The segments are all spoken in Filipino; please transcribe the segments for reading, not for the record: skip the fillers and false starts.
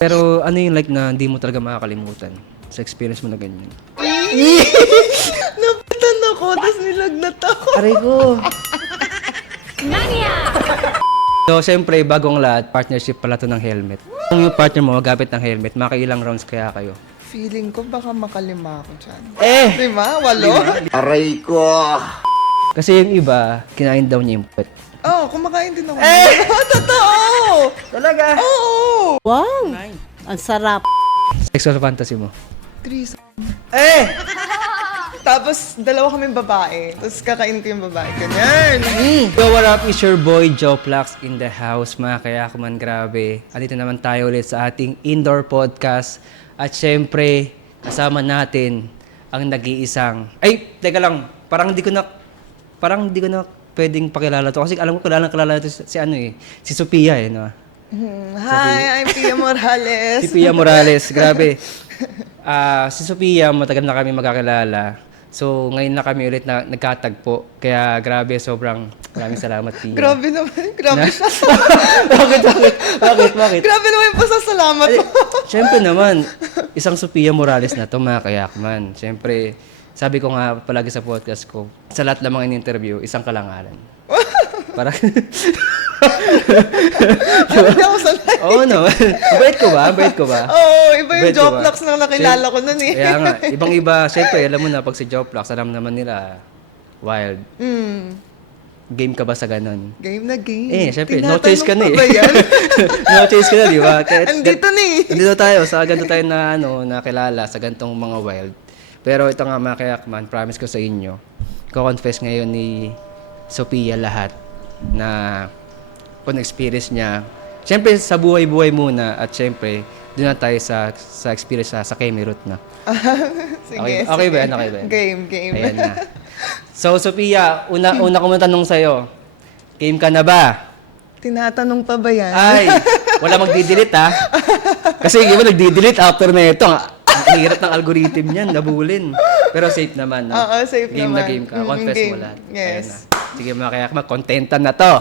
Pero ano yung like na hindi mo talaga makakalimutan sa experience mo na ganyan? Napatan ako, tapos nilagnat ako. Aray ko! So, syempre, bagong lahat, partnership pala to ng helmet. Kung yung partner mo magapit ng helmet, makailang rounds kaya kayo? Feeling ko baka makalima ako dyan. Diba? 5? 8? Aray ko! Kasi yung iba, kinain daw niya yung puwet. Oo, kumakain din ako. Totoo! Talaga? Oo! Wow! Ang sarap. Sexual fantasy mo? Tris. Tapos, dalawa kaming babae. Tapos, kakain ko yung babae. Ganyan. So what up, is your boy Joplax in the house, mga kayakuman, grabe. Andito naman tayo ulit sa ating indoor podcast. At syempre, kasama natin ang nag-iisang... Ay, teka lang, parang hindi ko na pwedeng pakilala to. Kasi alam ko kilala to si Sophia no? Hi, I'm Pia Morales. Si Pia Morales, grabe. Si Sophia, matagal na kami magkakilala. So, ngayon na kami ulit na nagkatagpo. Kaya grabe, sobrang maraming salamat, Pia. Grabe naman. Grabe siya. Bakit? Grabe naman yung pasasalamat mo. Siyempre naman, isang Sophia Morales na to, mga kayakman. Siyempre, sabi ko nga palagi sa podcast ko, sa lahat ng mga in-interview, isang kalangalan. Parang... Hindi ako sanay. Oo naman. Bait ko ba? Oo, iba yung Bait ko ba? Joplax na nakilala ko nun eh. Kaya nga, ibang-iba. Siyempre, alam mo na, pag si Joplax, alam naman nila, wild. Game ka ba sa ganon? Game na game. Siyempre, no choice ka na eh. Tinatanong pa ba yan? No choice ka na, di ba? Andito na eh. Andito tayo, sa ganito tayo na, nakilala sa ganitong mga wild. Pero ito nga, mga kayakman, promise ko sa inyo, ko-confess ngayon ni Sophia lahat na kung experience niya. Siyempre, sa buhay-buhay muna at siyempre, doon na tayo sa experience sa Kemirut na. Sige. Okay ba yan? Game. Ayan na. So, Sophia, una ko muna tanong sa'yo. Game ka na ba? Tinatanong pa ba yan? Ay, wala magdi-delete ha. Kasi iba nagdi-delete after na ito. Ang hirap ng algorithm niyan, nabulin. Pero safe naman. No? Oo, safe game naman. Na game ka. Confess Game. mo lahat. Yes. Ayan na. Sige mga kaya contentan na to.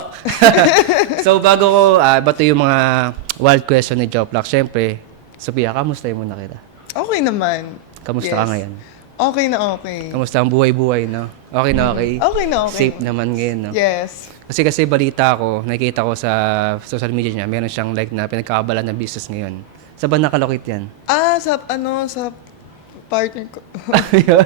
So bago ko bato yung mga wild question ni Joplax, syempre, Sophia, kamusta yung muna kita? Okay naman. Kamusta ka ngayon? Okay na okay. Kamusta ang buhay-buhay, no? Okay na okay? Okay na okay. Safe naman ngayon, no? Yes. Kasi balita ko, nakikita ko sa social media niya, meron siyang like na pinagkakabalan ng business ngayon. Sa ba nakalokit yan? Sa partner ko.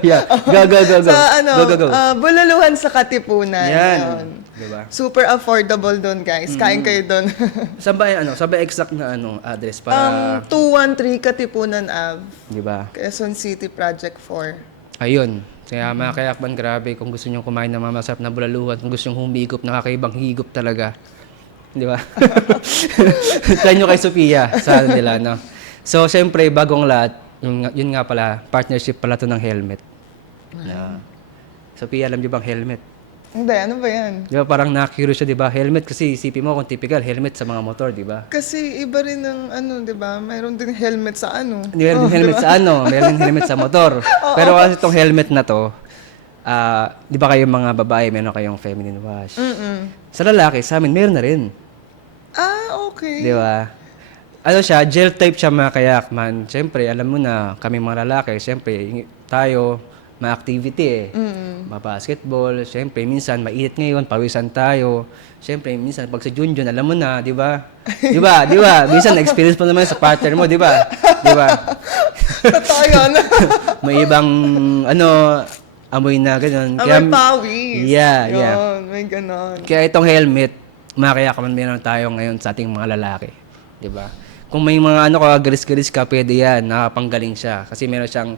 Yeah. Go. Sa Go. Bulaluhan sa Katipunan. Yan. Yun. Diba? Super affordable doon, guys. Kain kayo doon. Saan ba exact na address para, 213 Katipunan Ave. diba? Quezon City, Project 4. Ayun. Kaya mga kayakman, grabe, kung gusto nyo kumain ng mga masarap na bulaluhan, kung gusto nyo humigop, nakakaibang higop talaga. Di ba? Try nyo kay Sophia sa nila, no? So, syempre, bagong lahat, yun nga pala, partnership pala to ng helmet. Sophia, alam nyo bang helmet? Hindi, ano ba yan? Di ba parang na-curious siya, di ba? Helmet kasi isipin mo kung typical, helmet sa mga motor, di ba? Kasi iba rin ng di ba? Mayroon din helmet sa Meron din helmet sa meron din helmet sa motor. Pero kasi itong helmet na to, di ba kayong mga babae, meron kayong feminine wash. Sa lalaki, sa amin, meron na rin. Okay. Di ba? Ano siya, gel type siya mga kayakman. Siyempre, alam mo na, kami mga lalaki, siyempre, tayo, ma-activity ma-basketball, siyempre, minsan, mainit ngayon, pawisan tayo. Siyempre, minsan, pag sa Junjun, alam mo na, di ba? Di ba? Minsan, na-experience mo naman sa partner mo, di ba? Di ba? Totoo yun. May ibang, amoy na gano'n. May pawis. Yeah. Yun, may ganon. Kaya itong helmet, mga kayakman, meron tayo ngayon sa ating mga lalaki. Di ba? Kung may mga galis-galis ka, pwede yan, nakapanggaling siya. Kasi meron siyang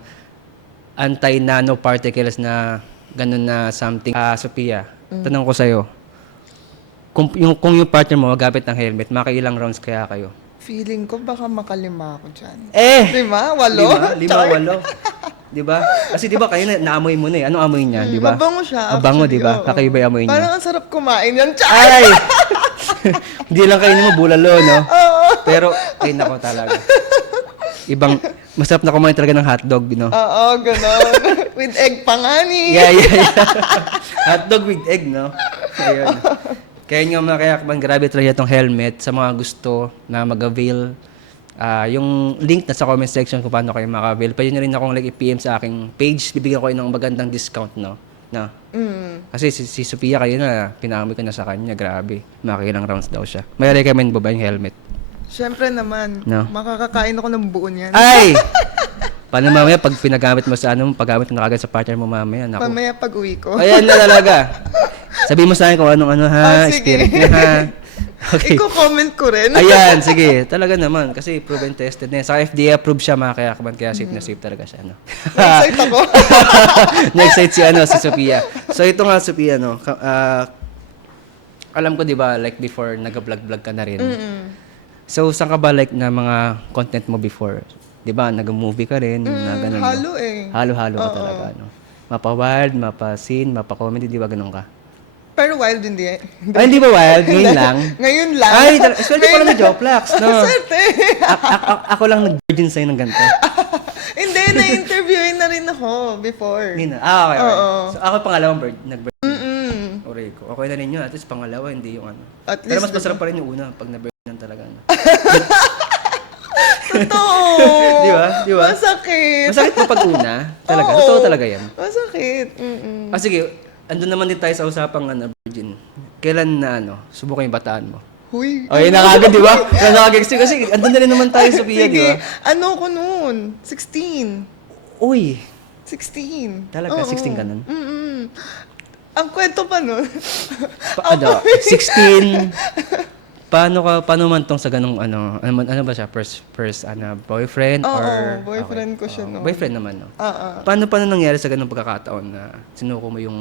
anti-nanoparticles na gano'n na something. Sophia, tanong ko sa'yo, kung yung partner mo magapit ng helmet, makailang rounds kaya kayo? Feeling ko baka makalima ako dyan. 5, 5? 8? 8. Di ba? Kasi di ba kayo naamoy mo na eh. Anong amoy niya, di ba? Mabango siya. Mabango, di ba? Oo. Kakaiba yung amoy niya. Parang ang sarap kumain yan. Char! Ay! Hindi lang kainin mo bulalo, no? Pero, ay nako talaga. Masarap na kumain talaga ng hotdog, no? Oo, ganon. With egg pa nga ni. Yeah. Hotdog with egg, no? Ayun. Kaya nga mga kayakman, grabe talaga itong helmet sa mga gusto na mag-avail Yung link na sa comment section kung paano kayo makabil. Pwede nyo rin akong like i-PM sa aking page. Bibigyan ko kayo ng magandang discount, no? No. Kasi si Sophia kayo na, pinaamoy ko na sa kanya. Grabe. Makilang rounds daw siya. May recommend mo ba yung helmet? Siyempre naman, No. makakakain ako ng buo niyan. Ay! Paano mamaya pag pinagamit mo sa paggamit mo na kagad sa partner mo mamaya? Naku. Pamaya pag-uwi ko. Ayan na talaga. Sabihin mo sa akin kung anong ha, sige. experience niya ha. Okay. Iko-comment ko rin. Ayan, sige. Talaga naman. Kasi proven tested na yan. Sa FDA approved siya mga kayakaman. Kaya safe na safe talaga siya. No? Excited ako. Next si Sophia. So ito nga Sophia, no. Alam ko 'di ba like before nag-vlog ka na rin. So saan ka ba like na mga content mo before? 'Di ba nag-movie ka rin, na ganun. no? Halo eh. Halo-halo ka talaga, no. Mapa-wild, mapa-scene, mapa-comedy, 'di ba ganun ka? Pero wild hindi eh. Ay, hindi ba wild? Ngayon lang? Ngayon lang. Ay, swerte pala ni Joplax, no? Swerte. Ako lang nag-virgin sa'yo ng ganito. Hindi, na-interviewin na rin ako before. Hindi na. Okay, okay. Oo. So, ako pangalawang nag-virgin. Mm-mm. Oray ko. Okay na ninyo. At least pangalawa, hindi yung ano. At Pero least, mas masarap pa rin yung una pag na-virgin talaga. No? Totoo. Di ba? Di ba? Masakit. Masakit pa pag una. Talaga. Oo. Totoo talaga yan. Masakit. Mm-mm. Sige. Andun naman din tayo sa usapang virgin. Kailan na subukan yung bataan mo? Huy. Okay, nakagad, di ba? Nakagad. Kasi andun na rin naman tayo sa Pia, di ba? Ano ko noon? 16. Uy. 16. Talaga? Oo. 16 ka nun? Mm-mm. Ang kwento pa nun. 16. Paano man tong sa ganung ano ba siya? First boyfriend Oo, or boyfriend ko siya noon. Boyfriend naman, no? Oo. Paano nangyari sa ganung pagkakataon na sinuko mo yung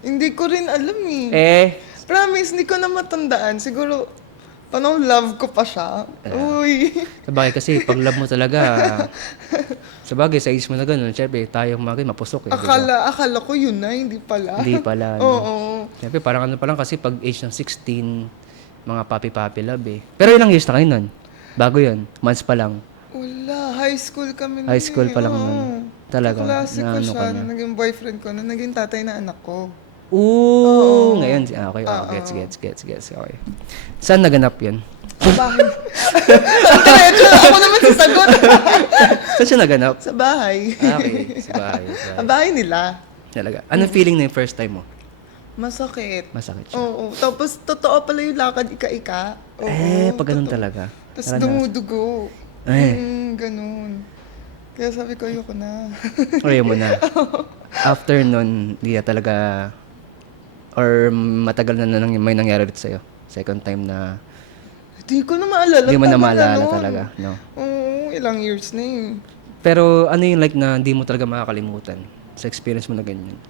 Hindi ko rin alam eh. eh Promise, hindi ko na matandaan. Siguro, panong love ko pa siya. Uy. sabagay kasi pag love mo talaga sabagay sa age mo na ganun, syempre tayong mga mapusok eh. di ba? Akala ko yun na, hindi pala. Hindi pala. Oo. Syempre parang pa lang kasi pag age ng 16 mga papi love eh. Pero ilang years na kayo nun? Bago yun? Months pa lang? Wala, high school kami nun High school pa lang Oo. nun. Talaga? Kaklase ko Na ano siya, ka niya? na naging boyfriend ko, na naging tatay na anak ko. Ooh, ngayon, okay, gets. Okay. Saan naganap yun? Sa bahay. Diretso, ako naman sasagot. Saan siya naganap? Sa bahay. Okay, sa bahay. Ang bahay nila. Talaga. Anong feeling na yung first time mo? Masakit. Masakit siya. Oo. Tapos, totoo pala yung lakad ika-ika. Oo, Pag ganun totoo. talaga. Tapos Tara na. dumudugo. Eh. Ganun. Kaya sabi ko, ayoko na. Ayaw mo na. After nun, hindi na talaga, or matagal na may nangyari rin sa'yo. Second time na, Hindi ko na maalala. hindi mo na tagal maalala nun. talaga. No? Oo, ilang years na eh. Pero ano yung like na hindi mo talaga makakalimutan sa experience mo na ganyan?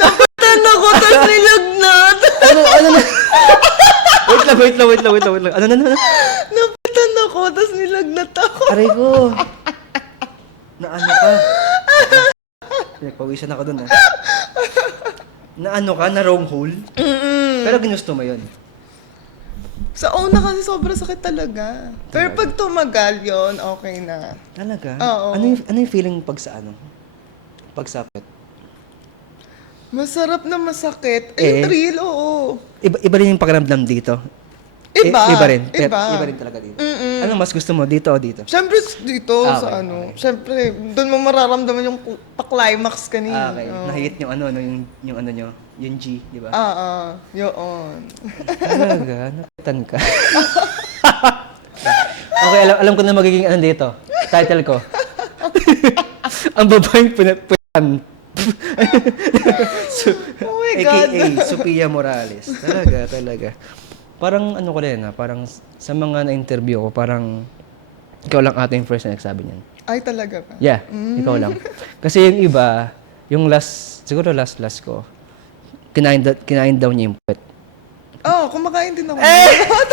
Napatan ako, tapos nilagnat. ano na? Wait lang. Ano na? Napatan ako, tapos nilagnat ako. Aray ko. Na ano ka? Pinagpawisan ako dun Na ano ka? Na wrong hole? Pero ginusto mo yun. Sa una kasi sobrang sakit talaga. Pero pag tumagal yon okay na. Talaga? Oo. Ano yung feeling pag sa pagsapit? Masarap na masakit. Eh. Yung thrill, oo. Iba rin yung pakiramdam dito. Iba. Iba rin. Iba. Iba rin talaga dito. Ano mas gusto mo? Dito o dito? Siyempre dito Ah, sa okay, ano. okay. Siyempre, doon mo mararamdaman yung pa-climax ka niya. Okay. Oo. Nahit yung yung ano nyo, yung G, di ba? Yun. Talaga, napitan ka. Okay, alam ko na magiging ano dito. Title ko. Ang babaeng pinan. Oh my God. AKA Sophia Morales. Talaga. Parang ano ko rin parang sa mga na-interview ko, parang ikaw lang ata yung first na nagsabi niyan. Ay, talaga ba? Yeah, ikaw lang. Kasi yung iba, yung siguro last ko, kinain daw niya yung puwet. Kumakain din ako.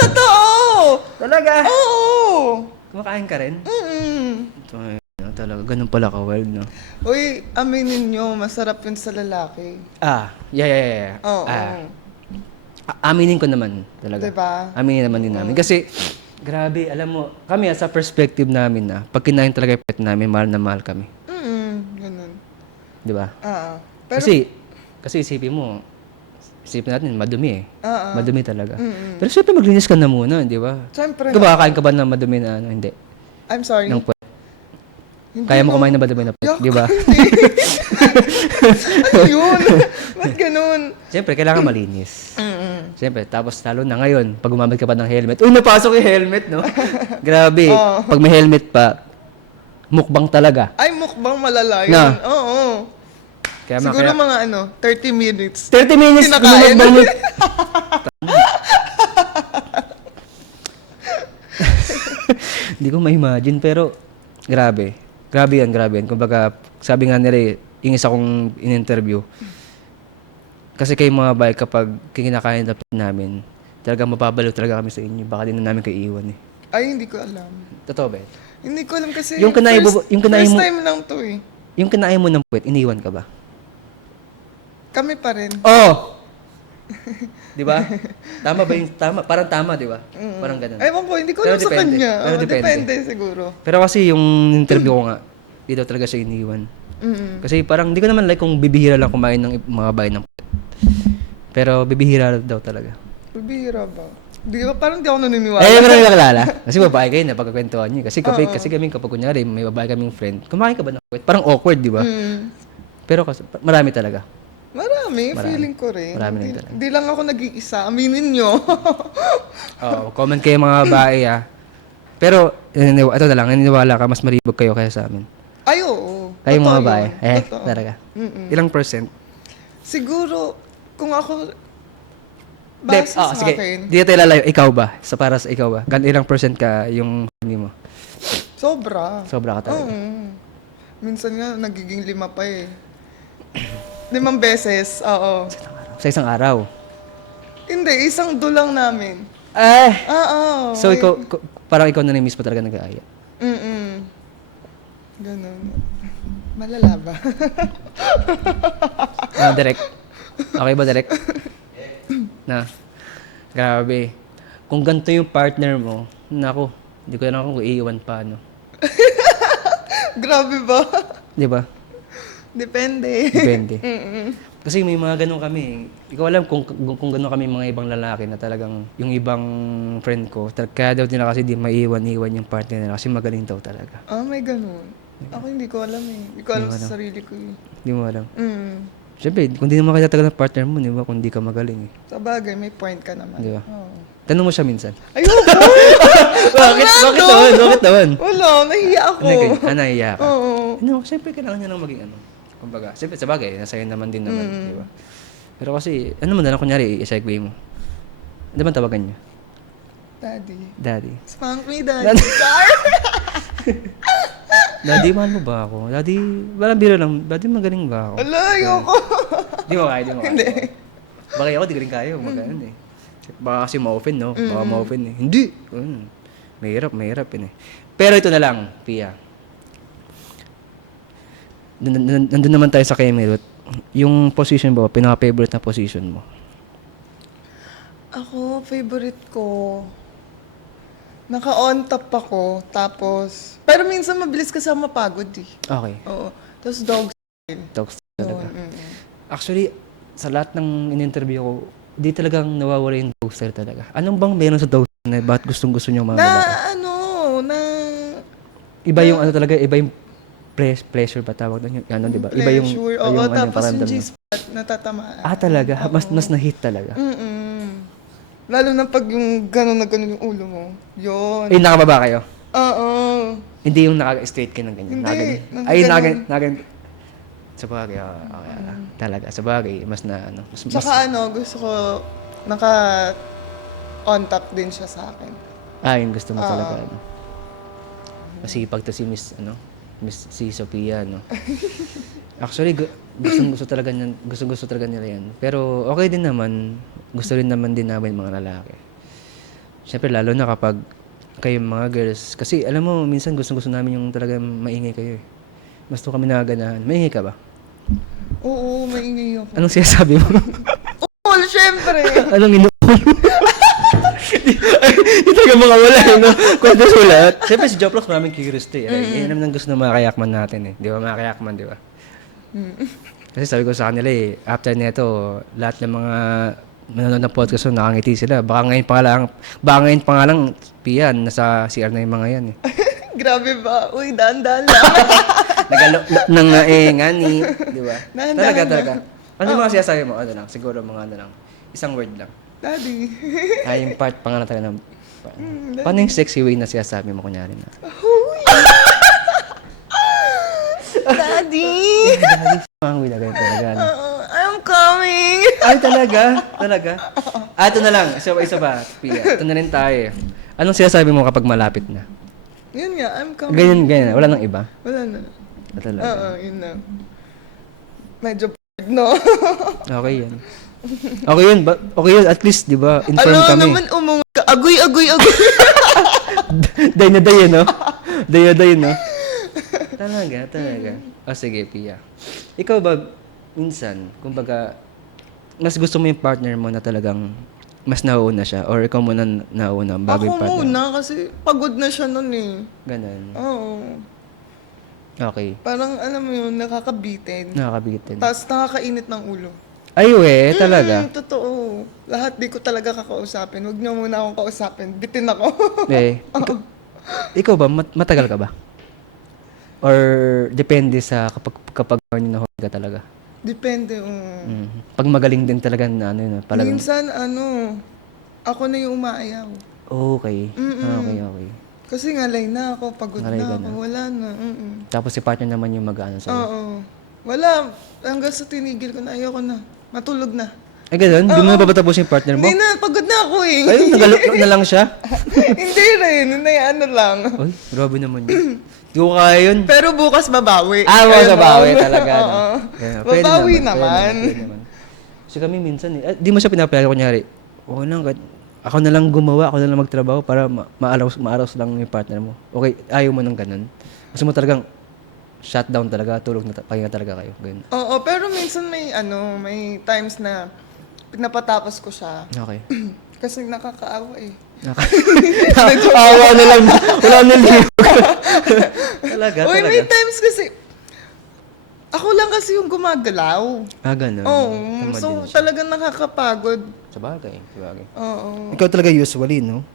Totoo! Talaga? Oo! Kumakain ka rin? Ito, talaga, ganun pala ka-wild, no? Uy, aminin nyo, masarap yun sa lalaki. Yeah. Oo. Aminin ko naman talaga. Diba? Aminin naman din namin. Kasi, grabe, alam mo, kami sa perspective namin na, pag kinain talaga yung pet namin, mahal na mahal kami. Ganun. Di ba? Pero, Kasi isipin mo, isipin natin, madumi eh. Oo. Madumi talaga. Pero syempre maglinis ka na muna, di ba? Siyempre. Kumakain ka ba ng madumi na ano? Hindi. I'm sorry. Ng puwet. Hindi Kaya mo mo- kumain ng madumi na puwet, Yuck, di ba? Hindi. Ano yun? Ba't ganun? Syempre, kailangan malinis. Syempre, tapos lalo na ngayon, pag gumamit ka pa ng helmet. Uy, napasok yung helmet, no? Grabe. Oo. Pag may helmet pa, mukbang talaga. Ay, mukbang malala yun. Na. Oo. Kaya Siguro mga 30 minutes. 30 minutes, Kinakain. gumamit mo. Hindi ko ma-imagine, pero grabe. Grabe yan. Kumbaga, sabi nga nila, yung isa kong in-interview, kasi kayo mga bahay, kapag kinakain na namin, talagang mapabalo talaga kami sa inyo. Baka din na namin kayo iwan eh. Ay, hindi ko alam. Totoo ba? Hindi ko alam kasi Yung kinain mo- yung kinain first mo- time lang to eh. Yung kinain mo ng puwet, iniwan ka ba? Kami pa rin. Oo! Di ba? Tama ba yung tama? Parang tama, di ba? Parang ganun. Ewan ko, hindi ko Pero alam sa depende. kanya. Pero Oo, depende. depende siguro. Pero kasi yung interview ko nga, dito talaga siya iniwan. Kasi parang hindi ko naman like kung bibihira lang kumain ng mga bahay ng puwet. Pero bibihira daw talaga. Bibihira ba? Di ba, parang di ako naniniwala. Eh, marami kakilala. Kasi babae kayo na pagkakwentuhan niyo. Kasi kami kapag kunyari may babae kaming friend, kumain ka ba ng puwet? Parang awkward, di ba? Pero kasi, marami talaga. Marami, feeling ko rin. Marami rin talaga. Di lang ako nag-iisa. Aminin nyo. Oo, comment kayo mga babae Pero, ito na lang, naniniwala ka, mas maribog kayo kaya sa amin. Ay, oo. Kayo Totoo mga babae. yun. Totoo. Talaga. Ilang percent? Siguro, kung ako, base sa sige. akin, Dito tayo lalayo. Ikaw ba? Para sa ikaw ba? Ilang percent ka yung hindi mo? sobra. Sobra ka talaga. Oo. Minsan nga, nagiging 5 pa eh. 5 beses, oo. Sa isang araw. Hindi, isang dulang namin. Oo. So, parang ikaw na mismo talaga nag-aaya. Ganun. Malala ba? Direct. Okay ba, direct? Na. Grabe. Kung ganito yung partner mo, nako, hindi ko na kung iiwan pa, no? Grabe ba? Di ba? Depende. Depende. Kasi may mga ganun kami. Ikaw alam kung ganun kami mga ibang lalaki na talagang yung ibang friend ko, kaya daw nila kasi di maiiwan-iwan yung partner nila kasi magaling daw talaga. May ganun. Ako hindi ko alam eh. Hindi ko alam sa sarili ko eh. Di mo alam. Siyempre, kung di naman kaya talaga ng partner mo, di ba? Kung di ka magaling eh. Sa bagay, may point ka naman. Di ba? Oo. Tanong mo siya minsan. Ayoko! Bakit naman? Bakit naman? Wala, nahiya ako. Nahiya ka? Oo. No, siyempre kailangan niya nang maging ano. Kumbaga, siyempre sa bagay, nasa'yo naman din naman, di ba? Pero kasi, ano man na lang, kunyari, i-segue mo. Ano ba tawagan niya? Daddy. Spank me, Daddy. Char! Daddy, mahal mo ba ako? Daddy, parang biro lang. Daddy, magaling ba ako? Ala, ayoko. Di mo kaya, Hindi. Bagay ako, di ko rin kaya. Maganon eh. Baka kasi ma-open, no? Baka ma-open eh. Hindi. Mahirap yun eh. Pero ito na lang, Pia. Nandun naman tayo sa Kemerut. Yung position mo, pinaka-favorite na position mo? Ako, favorite ko. Naka-on top ako, tapos... Pero minsan mabilis kasi ako mapagod eh. Okay. Oo. Tapos dog style. Talks talaga. Yun, Actually, sa lahat ng in-interview ko, di talagang nawawala yung dog style talaga. Anong bang meron sa dog style na bakit gustong-gusto niyo mga lalaki? Iba yung ano talaga, iba yung pleasure ba tawag doon? Yung ano, di ba? Iba yung, Pleasure. yung Oo, ano, tapos paramdam yung mo. G-spot, natatamaan. Talaga? Mas na-hit talaga? Lalo na pag yung gano'n na gano'n yung ulo mo. Yun. Eh, nakababa kayo? Oo. Hindi yung naka-straight kayo ng ganyan? Hindi, Nakaganyan. nakaganyan. Ay, nakaganyan. Sa bagay, okay. Talaga, sa bagay, mas na ano. Mas, Saka gusto ko naka-on top din siya sa akin. yung gusto mo talaga, ano. Masipag to si Miss si Sophia, no. Actually, gusto talaga nila yan. Pero okay din naman, gusto rin naman din namin mga lalaki. Siyempre, lalo na kapag kayong mga girls. Kasi alam mo, minsan gusto namin yung talagang maingay kayo eh. Mas kami nakaganahan. Maingay ka ba? Oo, maingay ako. Anong sinasabi mo? Well, syempre. Anong inuul? Hindi talaga mga wala, no? Kwento sulat. Siyempre si Joplox maraming curious to eh. Yan naman ang gusto ng mga kayakman natin eh. Di ba, mga kayakman, di ba? Kasi sabi ko sa kanila after nito, lahat ng mga manonood ng podcast ko, nakangiti sila. Baka ngayon pa nga lang, Pia, nasa CR na yung mga yan eh. Grabe ba? Uy, daan-daan lang. Nagalok ng ngani, di ba? Dahan-dahan Talaga. lang. Ano yung mga sinasabi mo? Ano lang, siguro mga ano lang. Isang word lang. Daddy. Yung part pa nga na talaga ng... Paano yung sexy way na sinasabi mo kunyari na? Daddy. Mga way na ganyan talaga. Ano? I'm coming. Ay, talaga? Ito na lang. Isa pa, Pia. Ito na rin tayo eh. Anong sinasabi mo kapag malapit na? Yun nga, I'm coming. Ganyan. Wala nang iba? Wala na. Talaga. Oo, yun na. Medyo no? Okay yan. Okay yun. At least, di ba? Inform Alam kami. naman umunga ka. Agoy. Day na day, no? Day na day, no? Talaga. O sige, Pia. Ikaw ba, minsan, kumbaga, mas gusto mo yung partner mo na talagang mas nauuna siya? Or ikaw muna nauuna bago yung Ako partner? muna kasi pagod na siya nun eh. Ganun. Oo. Okay. Parang alam mo yun, nakakabitin. Nakakabitin. Tapos nakakainit ng ulo. Ay, talaga. Totoo. Lahat di ko talaga kakausapin. Huwag niyo muna akong kausapin. Bitin ako. Ikaw ba, matagal ka ba? Or depende sa kapag horny na horny ka talaga? Depende. Pag magaling din talaga na ano yun, talagang... Minsan, ako na yung umaayaw. Okay. Okay. Kasi ngalay na ako, pagod Ngalay na ka ako, na. wala na. Tapos si partner naman yung mag-ano sa'yo. Oo. Wala. Hanggang sa tinigil ko na, ayoko na. Matulog na. Ay, ganun? Hindi mo na papatapos yung partner mo? Hindi na, pagod na ako eh. Ay, nagalok na lang siya? Hindi rin, ano lang. Ay, grabe naman yun. Hindi ko kaya yun. Pero bukas babawi. Sa bawi Ayun, talaga. No? Oo. Yeah, Babawi naman. Pwede naman. Kasi kami minsan di mo siya pinaplano kunyari. Oo lang, ako na lang gumawa, ako na lang magtrabaho para maaraos lang yung partner mo. Okay, ayaw mo ng ganun. Gusto mo talagang shutdown talaga, tulog na, pahinga talaga kayo. Ganun. Oo, pero minsan may times na pinapatapos ko siya. Okay. Kasi nakakaawa eh. Awa na lang. Wala na liw. Talaga. Uy, may times kasi, ako lang kasi yung gumagalaw. Ganun. Oo, Tama so din siya. talagang nakakapagod. Sabagay. Oo. Ikaw talaga usually, no?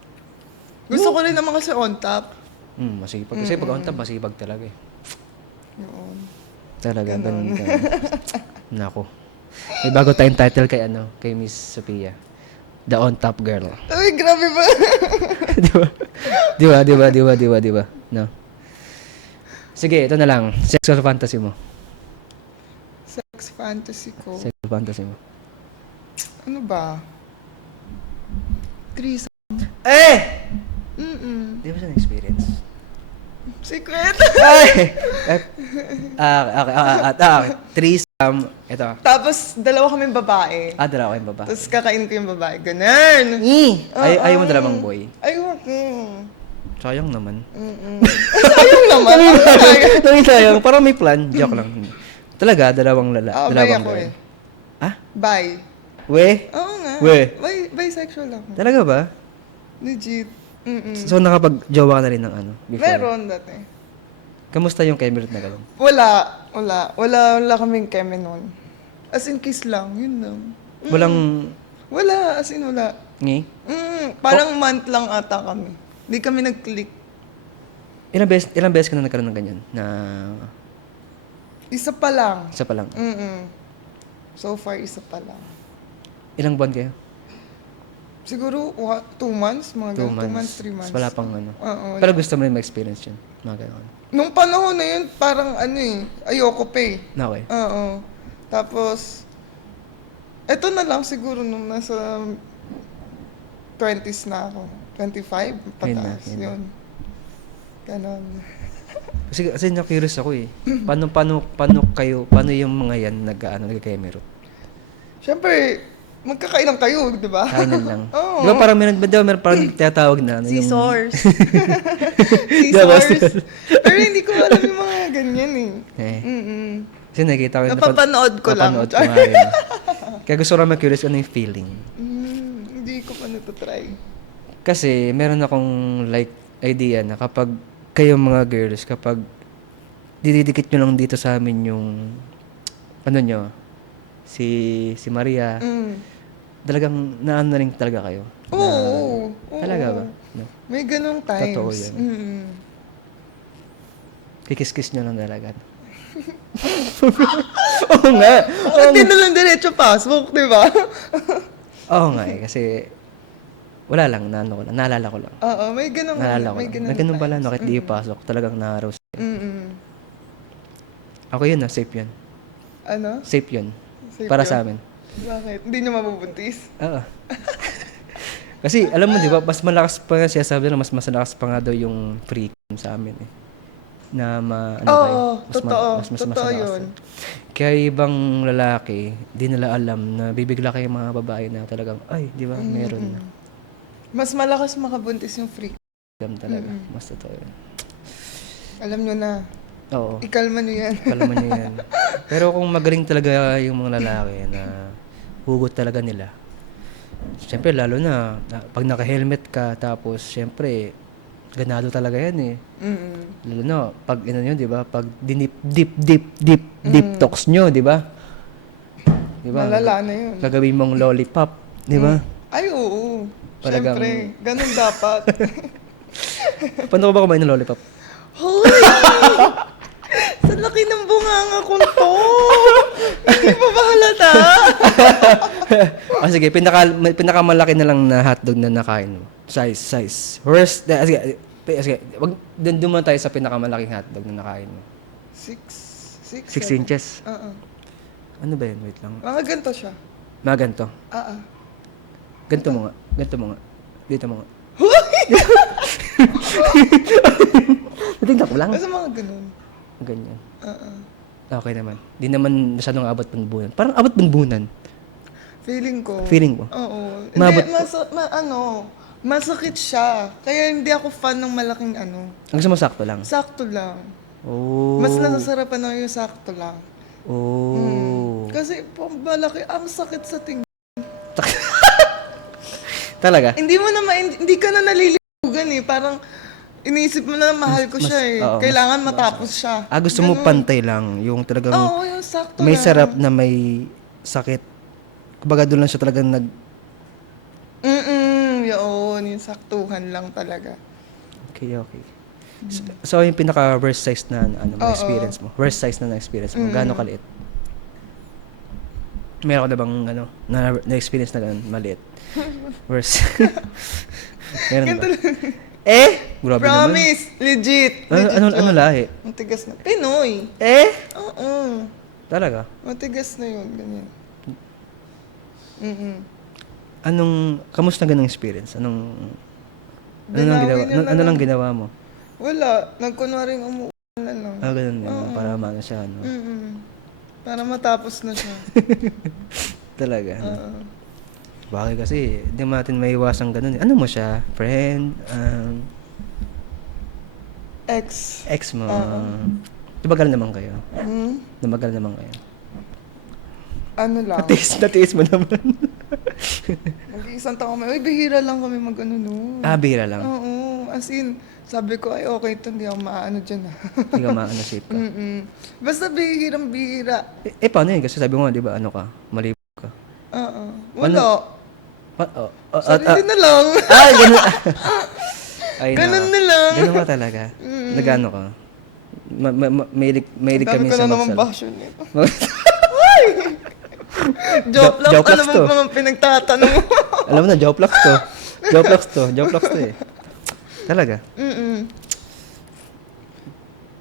Gusto ko rin naman kasi on top. Masipag. Kasi pag on top, masipag talaga eh. Yun. Talaga, ganun. Nako. May bago tayong title kay Miss Sophia. The On Top Girl. Uy, grabe ba? Di ba? No. Sige, ito na lang. Sexual fantasy mo. Sex fantasy ko. Sexual fantasy mo. Ano ba? Threesome. Di ba siya na-experience? Secret. Ay! Okay. Threesome. Ito. Tapos, dalawa kaming babae. Dalawa kayong baba. Tapos, kakain ko yung babae. Ganun. Ayaw mo dalawang boy. Ayoko. Sayang naman. Sayang naman. Sayang. Parang may plan. Joke lang. Talaga, dalawang Bi dalawang ako girl. eh. Bi. We? Oo nga. We? Bisexual ako. Talaga ba? Legit. So, nakapag-jowa ka na rin ng ano? Before? Meron dati. Kamusta yung chemistry na gano'n? Wala kaming keme nun. As in, kiss lang. Yun lang. Walang... Wala. As in, wala. Ngi? Parang month lang ata kami. Hindi kami nag-click. Ilang beses ka na nagkaroon ng ganyan? Na... Isa pa lang. Isa pa lang. So far, isa pa lang. Ilang buwan kayo? Siguro, 2 months? Mga 2 months, 3 months. Wala pang ano. Oo. Pero gusto mo rin ma-experience yun. Mga gano'n. Nung panahon na yun, parang ayoko pa eh. Okay. Oo. Tapos, eto na lang siguro nung nasa 20s na ako. 25? Pataas. Yun na. Yun. Ganon. Kasi na-curious ako eh. Paano yung mga yan nag-kemero? Siyempre, magkakainan kayo, di ba? Kainan lang. Oo. Di ba parang meron parang tinatawag na ano yung... Scissors. Diba? Scissors. Pero hindi ko alam yung mga ganyan eh. Kasi nakikita ko Napapanood ko lang. Napapanood ko nga rin. Kaya gusto ko naman curious ano yung feeling. Hindi ko pa natatry. Kasi meron akong like idea na kapag kayong mga girls, kapag dididikit nyo lang dito sa amin yung ano nyo, si Maria, talagang naano na rin talaga kayo? Oo. Talaga ba? No? May ganong times. Totoo yun. Mm. Kikis-kiss nyo lang talaga. Oo nga. Hindi na lang diretso pasok, di ba? Oo nga eh, kasi wala lang, naalala ko lang. Oo, may ganong, Naalala ko may lang. ganong May ganun pala, times. no, kahit di pasok, talagang narouse. Mm-mm. Ako yun, safe yun. Ano? Safe yun. Safe Para yun? sa amin. Bakit? Hindi nyo mabubuntis? Oo. Kasi, alam mo, di ba, mas malakas pa nga siya, sabi na mas malakas pa nga daw yung free sa amin eh. Na Oo, totoo. mas Totoo malakas. yun. Kaya ibang lalaki, di nila alam na bibigla kayo mga babae na talagang, ay, di ba, meron na. Mas malakas makabuntis yung freak. Alam talaga, mas totoo yun. Alam nyo na. Oo. Ikalma nyo yan. Kalaman niyo yan. Pero kung magaling talaga yung mga lalaki na hugot talaga nila, siyempre lalo na pag naka-helmet ka, tapos siyempre ganado talaga yan eh. Lalo na pag ino nyo, di ba? Pag deep talks nyo, di ba? Di ba? Malala na yun. Gagawin mong lollipop, di ba? Ay, oo. Talagang- Siyempre, ganun dapat. Paano ko ba kumain ng lollipop? Hoy! Sa laki ng bunganga kong to! Hindi pa ba halata? Sige, pinakamalaki na lang na hotdog na nakain mo. Size. Worst, sige, doon muna tayo sa pinakamalaking hotdog na nakain mo. 6 inches. Oo. Ano ba yun? Wait lang. Mga ganito siya. Mga ganito. Ganito mo nga. Dito mo nga. Natingnan ko lang. Basta mga ganun. Ganyan. Oo. Okay naman. Di naman masyadong abot panbunan. Parang abot panbunan. Feeling ko. Oo. Mabot Hindi, masakit siya. Kaya hindi ako fan ng malaking ano. Ang gusto mo sakto lang. Sakto lang. Oh. Mas nasasarapan na yung sakto lang. Oh. Kasi pag malaki, ang sakit sa tingin. Talaga? Hindi ka na nalilibugan eh. Parang iniisip mo na mahal ko siya eh. oo, Kailangan matapos siya. Gusto mo pantay lang. Yung talagang Oo, yung sakto may lang. sarap na may sakit. Kumbaga doon lang siya talagang Yun, yung saktuhan lang talaga. Okay. So yung pinaka-worst size na experience mo? Worst size na na-experience mo? Gaano kaliit? Meron ka na bang na-experience na ganun, maliit? Worst. Meron na ba? Grabe naman. Promise! Legit! Ano lahi? Matigas na. Pinoy! Oo. Talaga? Matigas na yun, ganyan. Kamusta ganung experience? Ano Dinawin lang ginawa mo? Wala. Nagkunwaring umuulan na lang. Ganun yan. Para maano siya, Para matapos na siya. Talaga. Bakit kasi, hindi natin maiwasang ganun. Ano mo siya? Friend? Ex mo? Tumagal naman kayo? Tumagal naman kayo? Ano lang. Natiis mo naman. Mag-iisang taon kami. Uy, bihira lang kami mag-ano nun. Bihira lang. Oo. As in, sabi ko, ay okay ito, hindi ako maano dyan Hindi ka maano-shape ka. Basta bihirang-bihira. Paano yun? Kasi sabi mo nga, di ba, malibog ka. Oo. Wala. Sarili na Ganun. lang. Ay, Ganun na lang. Ganun ka talaga. Nagano ka? Mahilig kami Dami ko sa na naman magsal. basyon nito. Joke lang. Joke Alam lang mo to. pa mga pinagtatanong mo. Alam mo na, joke to eh. Talaga.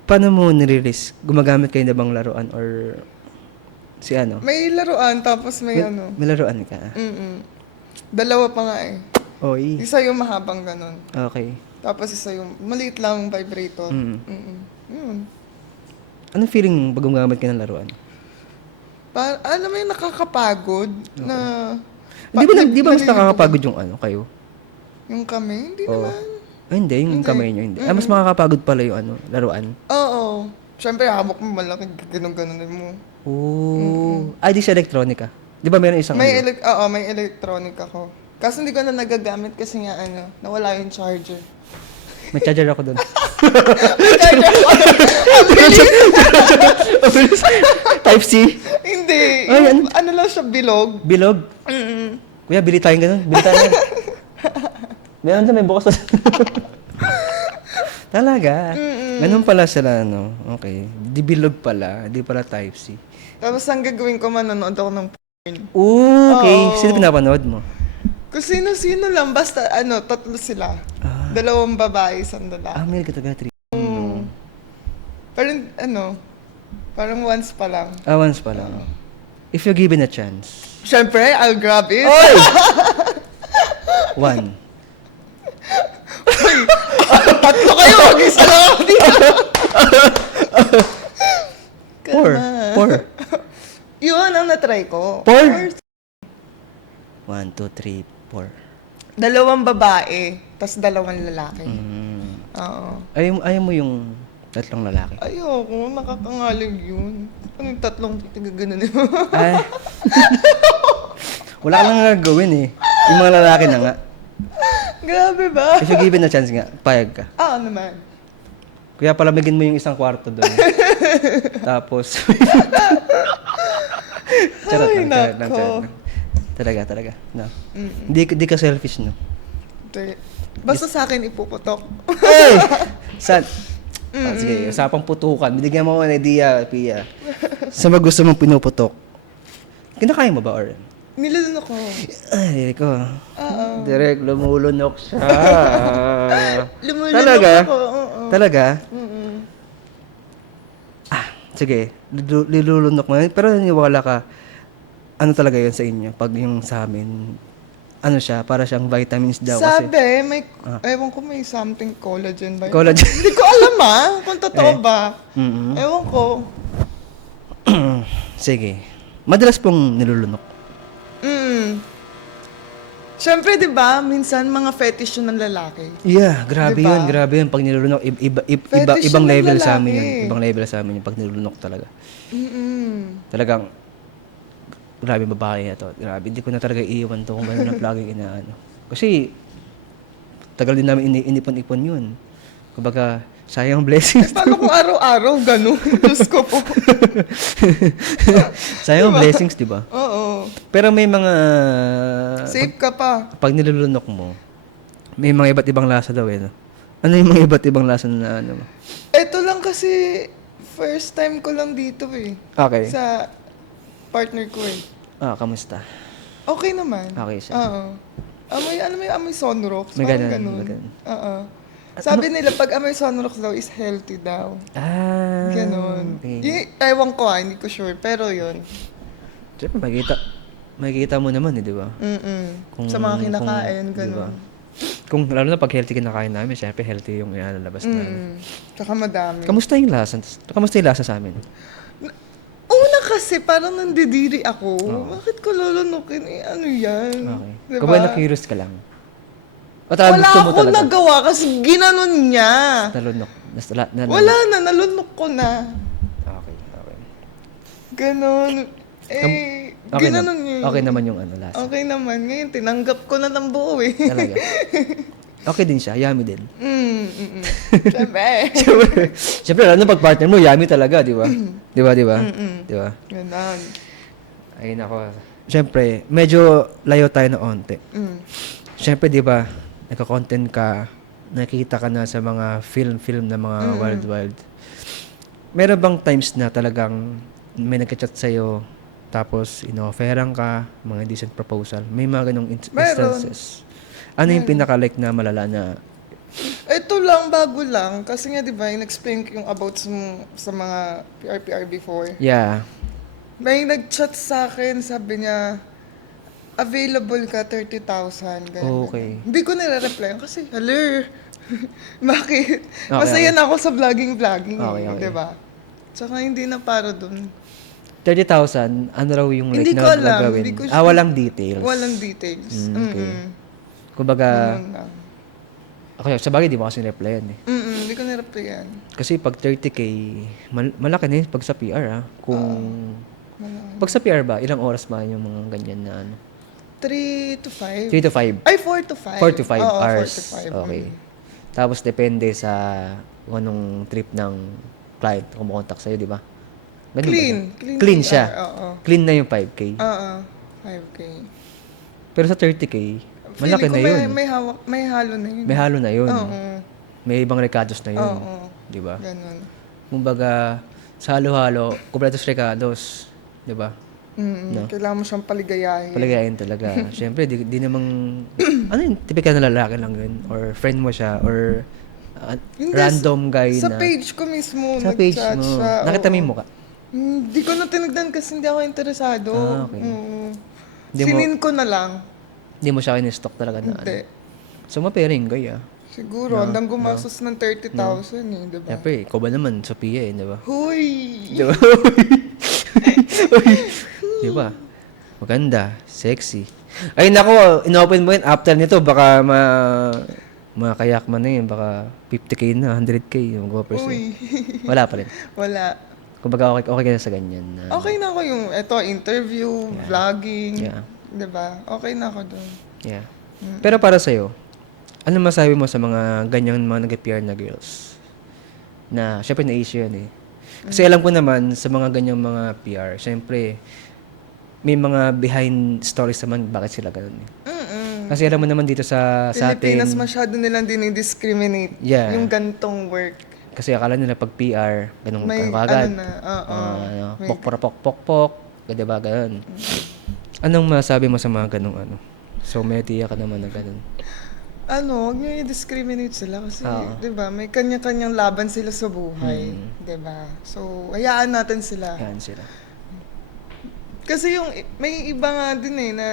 Paano mo nire-release? Gumagamit kayo na bang laruan or si ano? May laruan, tapos may ano. May laruan ka? Dalawa pa nga eh. Oy. Isa yung mahabang ganun. Okay. Tapos isa yung maliit lang vibrator. Yun. Anong feeling pag gumagamit ka ng laruan? Alam mo yung nakakapagod na... Di ba mas nakakapagod yung kayo? Yung kami? Hindi naman. Hindi, yung kamay nyo, hindi. Mas makakapagod pala yung laruan. Oo. Siyempre, hawak mo malaki, ganun-ganun mo. Di siya electronica. Di ba meron isang May electronic ako. Kaso hindi ko na nagagamit kasi nga nawala yung charger. May charger ako doon. Type C. Hindi. Ay, Ano lang siya, bilog. Bilog. Kuya, bili tayong ganun. Bili tayo. Meron dyan, may bukas pa. Talaga. Ganun pala sila, no? Okay. Di bilog pala. Di pala type C. Tapos ang gagawin ko, manonood ako ng porn. Okay. Oo. Sino pinapanood mo? Kung sino-sino lang, basta tatlo sila. Dalawang babae, isang lalaki. Ah, may kataga 3. Parang parang once pa lang. Ah, once pa lang. If you're given a chance. Siyempre, I'll grab it. Oy! 1. Tatlo kayo, mag-isa lang ako dito. 4. Yun ang natry ko. 4? 1, 2, 3, 4. Dalawang babae, tas dalawang lalaki. Oo. Ayaw mo yung tatlong lalaki? Ayoko, nakakangaling yun. Ano yung tatlong tigaganon yun? Ay. Wala ka nang gagawin eh. Yung mga lalaki na nga. Grabe ba? If you given a chance nga, payag ka. Naman. Kuya, palamigin mo yung isang kwarto doon. Tapos... charot Ay, lang. nako. Talaga. No. Hindi ka selfish, no? Basta sa akin ipuputok. Hey! San? Sige, usapang putukan. Binigyan mo ako ng idea, Pia. Sa mga gusto mong pinuputok. Kinakain mo ba, or? Nilulun ako. Ay, ko. Oo. Direk, lumulunok siya. Lumulunok Talaga? ako. Oo. Talaga? Sige, lilulunok mo. Pero naniwala ka, ano talaga yun sa inyo? Pag yung sa amin, ano siya, para siyang vitamins daw kasi. Sabi, ewan ko may something collagen ba yun? Collagen. Hindi ko alam kung totoo ba. Mm-mm. Ewan ko. Sige. Madalas pong nilulunok. Siyempre, di ba, minsan mga fetish yun ng lalaki. Yeah, grabe Diba? yun. Pag nilulunok, Fetish ibang yun ng level sa amin lalaki. yun. Ibang level sa amin yung pag nilulunok talaga. Talagang, grabe babae ito. Grabe, hindi ko na talaga iiwan to kung gano'n na laging inaano. Kasi, tagal din namin inipon-ipon yun. Kumbaga, sayang blessings. Paano kung araw-araw, gano'n? Diyos ko po. Sayang blessings, di ba? Oo. Pero may mga... Safe ka pa. Pag nilulunok mo, may mga iba't ibang lasa daw eh. No? Ano yung mga iba't ibang lasa na ano mo? Ito lang kasi, first time ko lang dito eh. Okay. Sa partner ko eh. Kamusta? Okay naman. Okay siya. Oo. Amoy Sonrox. May Parang ganun, ganun. may ganun. Oo. Sabi nila, pag amoy Sonrox daw is healthy daw. Ganon. Okay. Ewan ko hindi ko sure. Pero yun. Siyempre, makikita mo naman eh, di ba? Sa mga kinakain, di ba? ganon. Kung lalo na pag healthy kinakain namin, siyempre healthy yung ilalabas namin. Tsaka madami. Kamusta yung lasa? Kamusta yung lasa sa amin? Una kasi, parang nandidiri ako. Bakit ko lulunukin? Ano yan? Okay. Diba? Kung ba na-curious ka lang? O talaga Wala gusto mo akong talaga? nagawa kasi ginanon niya. Nalunok. Wala na, nalunok ko na. Okay. Ganon. Okay, ginanon niya. okay naman yung ano, lasa. Okay naman. Ngayon, tinanggap ko na ng buo eh. Talaga. Okay din siya, yummy din. Siyempre. Siyempre, lalo na pag partner mo, yummy talaga, di ba? Di ba? Di ba? Ganon. Ay, nako. Siyempre, medyo layo tayo na onte. Siyempre, di ba, nagka-content ka, nakikita ka na sa mga film na mga wild. Meron bang times na talagang may nagka-chat sa'yo, tapos ino-offeran ka, mga decent proposal? May mga ganong instances. Ano yung pinaka-like na malala na? Ito lang, bago lang. Kasi nga, di ba, in-explain ko yung about sa mga PR before. Yeah. May nag-chat sa akin, sabi niya, available ka, 30,000. Ganun. Okay. Hindi ko nire-reply kasi, halir. Bakit? Okay, Masaya na ako sa vlogging. Okay. Diba? Tsaka hindi na para dun. 30,000, ano raw yung like Hindi ko na alam. gagawin? Hindi ko Walang details. Walang details. Okay. Kumbaga, Ganun lang. ako sa bagay, di mo kasi replyan eh. Hindi ko nire-replyan. Kasi pag 30K, malaki na yun pag sa PR Kung, pag sa PR ba, ilang oras ba yung mga ganyan na ano? 3 to 5. 3 to 5. Ay, 4 to 5. 4 to 5 Oo, hours. 4 to 5. Okay. Tapos depende sa kung anong trip ng client kung kumontak sa'yo, di ba? Ganun ba Clean. siya? Clean siya. Oo. Clean na yung 5K. Oo. 5K. Pero sa 30K, malaki na yun. May halo na yun. May halo na yun. Oo. May ibang recados na yun. Oo. Di ba? Ganun. Kumbaga, sa halo-halo, kumpletos recados. Di ba? No? Kailangan mo siyang paligayahin. Paligayain talaga. Siyempre, di namang, ano yun, typical na lalaki lang yun. Or friend mo siya, or Hindi, random guy Sa na. page ko mismo, Sa page nag-chat mo. siya. Nakita mo oo. yung mukha. Hindi ko na tinignan kasi hindi ako interesado. Ah, okay. Oo. Hindi mo- Sinin ko na lang. Hindi mo siya in-stock talaga na Hindi. So, mapairing guy, ah. Siguro, hanggang gumastos ng 30,000 eh, di ba? Siyempre, ikaw ba naman, Sophia, di ba? Huy! Di ba? Di ba? Maganda, sexy. Ay, nako, in-open mo yun. After nito, baka makayak man na yun. Baka 50K na, 100K yung go-first. Uy! Wala pa rin. Wala. Kumbaga, okay ka na sa ganyan. Na, Okay na ako yung, interview, vlogging. Yeah. Di ba? Okay na ako doon. Yeah. Pero para sa'yo, ano masabi mo sa mga ganyang mga nag-PR na girls? Na, syempre na-issue yan eh. Kasi alam ko naman, sa mga ganyang mga PR, syempre, may mga behind stories naman bakit sila ganun eh. Kasi alam mo naman dito sa atin, Pilipinas masyado nilang dinidiscriminate Yeah. yung gantong work. kasi akala nila pag PR, ganun May ka agad. ano na, oo. May- Pok, diba, ganun. Anong masabi mo sa mga ganung ano? So, may tiya ka naman na ganun. Huwag niyo i-discriminate sila kasi, Oo. 'di ba? May kanya-kanyang laban sila sa buhay, 'di ba? So, hayaan natin sila. Yan sila. Kasi yung may iba nga din eh na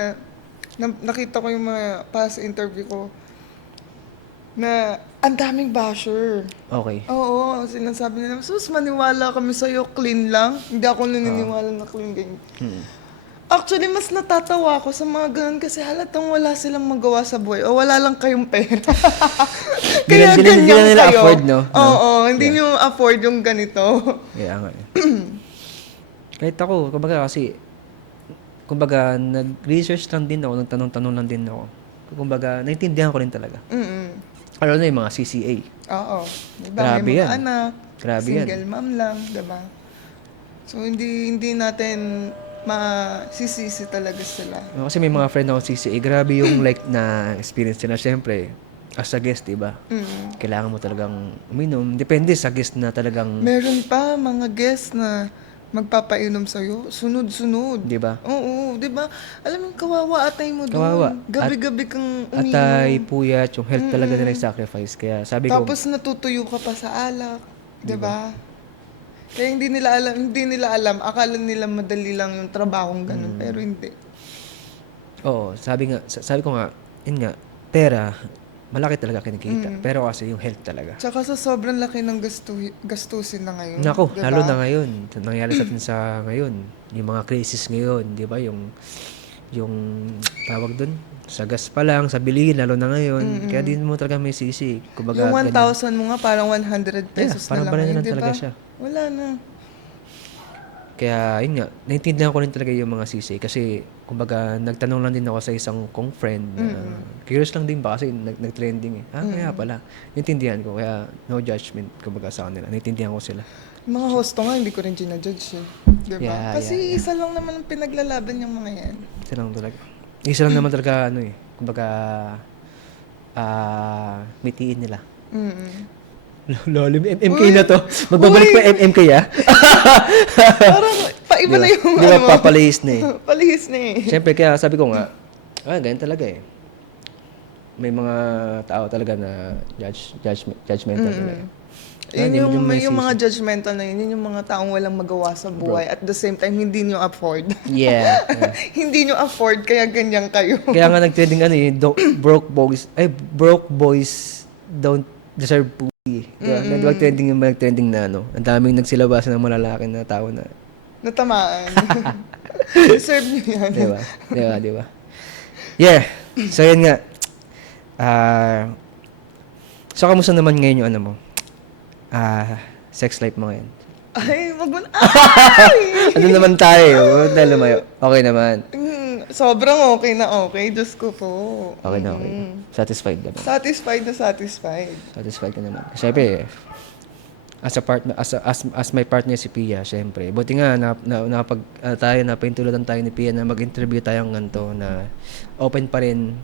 nakita ko yung mga past interview ko na ang daming basher. Okay. Oo, sinasabi nila, sus, maniwala kami sa'yo, clean lang. Hindi ako naniniwala na clean ganyan. Actually, mas natatawa ako sa mga ganun kasi halatang wala silang magawa sa buhay o wala lang kayong pera. Kaya Hindi ganyan nila kayo. afford, no? Oo, hindi nyo afford yung ganito. Kaya nga eh. Kahit ako, kumbaga, nag-research lang din ako, nagtanong-tanong lang din ako. Kumbaga, naintindihan ko rin talaga. Ano na yung mga CCA. Oo. Diba? Grabe May mga yan. anak, Grabe yan. single mom lang, diba? So, hindi natin masisisi talaga sila. Kasi may mga friend ako CCA, grabe yung like na experience nila. Siyempre, as a guest, diba? Kailangan mo talagang uminom. Depende sa guest na talagang, Meron pa mga guests na magpapainom sa'yo, sunod-sunod. diba? Oo, di ba? Alam mo, kawawa atay mo doon. Kawawa. Gabi-gabi kang uminom. Atay, puyat, yung health talaga nila yung sacrifice. Kaya sabi ko, Tapos natutuyo ka pa sa alak. Di ba? Kaya hindi nila alam. Akala nila madali lang yung trabahong ganun, pero hindi. oo, sabi ko nga, yun nga, pera, malaki talaga kinikita. Pero kasi yung health talaga. Tsaka sa sobrang laki ng gastusin na ngayon. Nako, di ba? lalo na ngayon. Nangyari sa atin sa ngayon. Yung mga crisis ngayon, di ba? Yung tawag dun, sa gas pa lang, sa bilihin, lalo na ngayon. Kaya di mo talaga may sisi. Kumbaga, Yung ganyan. 1,000 mo nga, parang 100 pesos parang na lang bala na ngayon, lang di talaga ba? siya. Wala na. Kaya, yun nga, naintindihan ko rin talaga yung mga sisi. Kasi, kumbaga, nagtanong lang din ako sa isang kong friend. Na, curious lang din ba kasi nag-trending eh. Kaya pala. Naintindihan ko. Kaya, no judgment, kumbaga sa kanila. Naintindihan ko sila. Yung mga hosto nga, hindi ko rin ginajudge eh. Di ba? Yeah, Kasi isa lang naman ang pinaglalaban yung mga yan. Isa lang talaga. Isa lang naman talaga, ano eh. Kumbaga, mitiin nila. Lalim, MMK na to. Magbabalik pa MMK ah. Parang paiba na yung Di ba papalihis na eh. Palihis na eh. Siyempre, kaya sabi ko nga, ganyan talaga eh. May mga tao talaga na judgmental talaga. Yun yung mga judgmental na yun yung mga taong walang magawa sa buhay. At the same time, hindi nyo afford. Yeah. Hindi nyo afford, kaya ganyan kayo. Kaya nga nag-trending ano eh, broke boys don't deserve pussy. Diba? Nag-trending na ano. Ang daming nagsilabasan ng malalaki na tao na. Natamaan. Deserve nyo yan. Diba? Yeah. So, yun nga. So, kamusta naman ngayon yung ano mo? Sex life mo ngayon? Ay, wag mo na. Ay! Ano naman tayo? Huwag na lumayo. Okay naman. Sobrang okay na okay. Diyos ko po. Okay na, okay. Satisfied ka naman. Satisfied na satisfied. Satisfied ka naman. Siyempre, as a partner, as my partner si Pia, siyempre. Buti nga, napahintulutan tayo ni Pia na mag-interview tayong ganito na open pa rin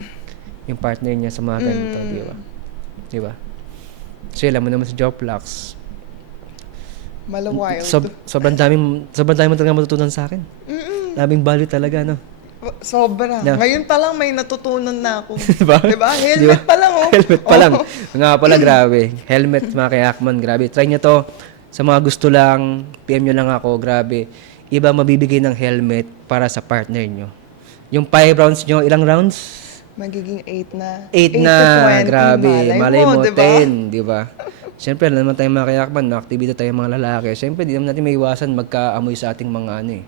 yung partner niya sa mga ganito, di ba? Di ba? So, alam mo naman si Joplax. Malawild. Sobrang daming mo talaga matutunan sa akin. Daming value talaga, no? Sobra. Yeah. Ngayon pa lang may natutunan na ako. Diba? Diba? Helmet pa lang, oh. Helmet pa lang. Oh. Nga pala, grabe. Helmet, mga kayakman, grabe. Try nyo to. Sa mga gusto lang, PM nyo lang ako, grabe. Iba mabibigay ng helmet para sa partner nyo. Yung 5 rounds nyo, ilang rounds? Magiging 8 na. 8 na, to 20, grabe. Malay mo, diba? 10, di ba? Siyempre, alam naman tayong mga kayakman, na-activity tayong mga lalaki. Siyempre, di naman natin may iwasan magkaamoy sa ating mga ano eh.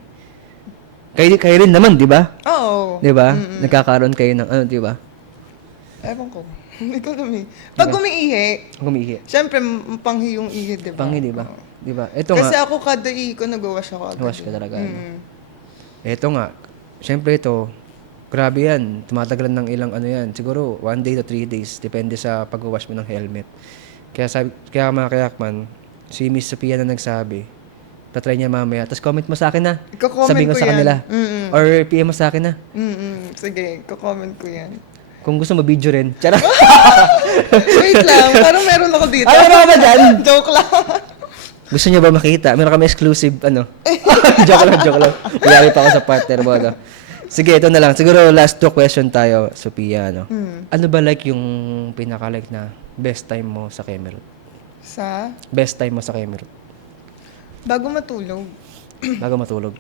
Kayo rin naman, di ba? Oo. Di ba? Nagkakaroon kayo ng ano, di ba? Ewan ko. Hindi ko alam eh. Pag umiihi, Gumihi. syempre, panghi yung ihi, di ba? Panghi, di ba? Di ba? Ito Kasi nga, ako kada ihi ko, nag-wash ako agad. wash ka talaga. Ano? Ito nga, siyempre ito, grabe yan. Tumatagalan ng ilang ano yan. Siguro, 1 day to 3 days. Depende sa pag-wash mo ng helmet. Kaya mga kayakman, si Miss Sophia na nagsabi, tatry niya mamaya. Tapos comment mo sa akin na. Iko-comment Sabihin ko ko sa yan. kanila. Or PM mo sa akin na. Sige, ko-comment ko yan. Kung gusto mo, video rin. Charot. Wait lang, parang meron ako dito. Ay, ano ba dyan? Joke lang. Gusto niyo ba makita? Meron kami exclusive, ano? joke lang. Uyari pa ako sa partner mo, ano? Sige, ito na lang. Siguro last 2 question tayo, Sophia, ano? Ano ba like yung pinaka-like na best time mo sa Kemerut? Sa? Best time mo sa Kemerut? Bago matulog. Bago matulog.